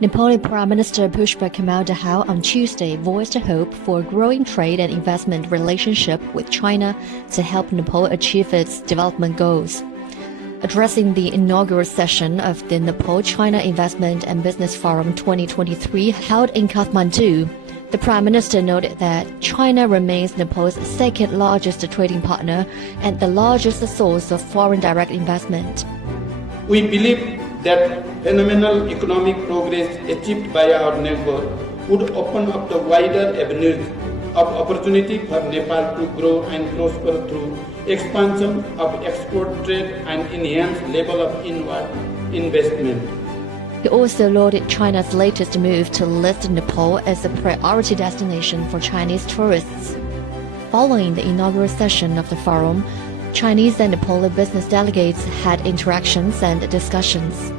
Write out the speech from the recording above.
Nepali Prime Minister Pshpa on Tuesday voiced hope for a growing trade and investment relationship with China to help Nepal achieve its development goals. Addressing the inaugural session of the Nepal-China Investment and Business Forum 2023 held in Kathmandu, the Prime Minister noted that China remains Nepal's second largest trading partner and the largest source of foreign direct investment. We believe that phenomenal economic progress achieved by our neighbor would open up the wider avenues of opportunity for Nepal to grow and prosper through expansion of export trade and enhanced level of inward investment. He also lauded China's latest move to list Nepal as a priority destination for Chinese tourists. Following the inaugural session of the forum, Chinese and Nepali business delegates had interactions and discussions.